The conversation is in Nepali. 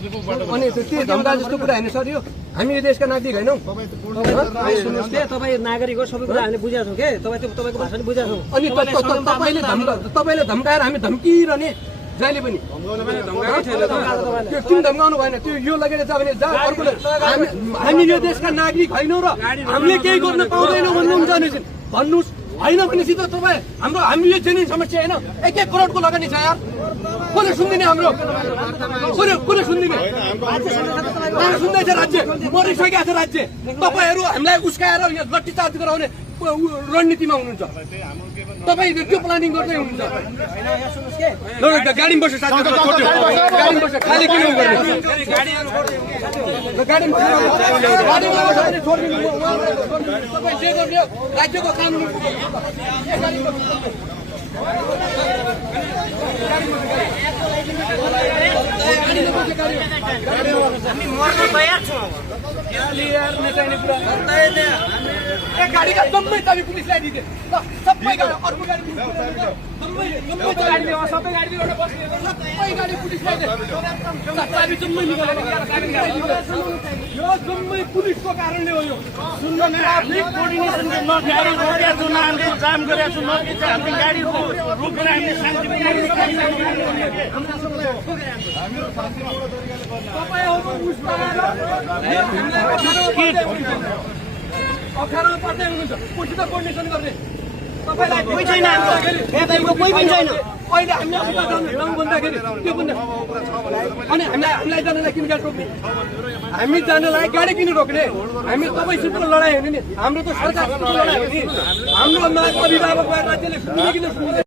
अनि त्यो धम्का जस्तो कुरा होइन सर। यो हामी यो देशका नागरिक होइनौँ। सुन्नुहोस् के तपाईँ नागरिक हो, सबै कुरा हामीले बुझेका छौँ के तपाईँको भाषा पनि बुझेका छौँ। अनि तपाईँले धम्काएर हामी धम्किरहने जहिले पनि किन धम्काउनु भएन? त्यो यो लगेर छ भने अर्कोले हामी यो देशका नागरिक होइनौँ र हामीले केही गर्न पाउँदैनौँ भन्नुहुन्छ भने भन्नुहोस्। होइन भनेपछि त तपाईँ हामी यो जेन्युन समस्या होइन। 1-1 करोडको लगानी छ यार। कसले सुन्दिने हाम्रो? कसले सुन्दिने? सुन्दैछ राज्य, मरिसकेको छ राज्य। तपाईँहरू हामीलाई उस्काएर लट्ठी चार्ज गराउने रणनीतिमा हुनुहुन्छ। तपाईँ त्यो प्लानिङ गर्दै हुनुहुन्छ। गाडीमा बसेर गाडीमा बसेर खाली किन गर्ने? गाडीमा छोडिदिनु। तपाईँ जे गर्ने राज्यको कानुन गाडीका जम्मै चाबी पुलिसलाई दिए। सबै गाडी अर्को गाडी सबै गाडी पुलिसलाई चाबी जम्मै निकालेर यो जम्मै पुलिसको कारणले हो। यो ट्राफिक कोर्डिनेसनको नगरी रोकेका छौँ, हामीले जाम गरेका छौँ, नजिक हामीले गाडी रोकेर हामीले अप्ठ्यारोमा पर्दै हुनुहुन्छ। कोसित कोर्डिनेसन गर्ने तपाईँलाई कोही छैन, कोही पनि छैन। अहिले हामी जाउँ भन्दाखेरि त्यो पनि अनि हामीलाई जानलाई किन गाडी रोक्ने? हामी जानलाई गाडी किन रोक्ने? हामी तपाईँसित लडाइँ हो नि। हाम्रो त सरकारसित लडाइँ हो नि। हाम्रो माग अभिभावक राज्यले सुन्ने किन सुन्ने?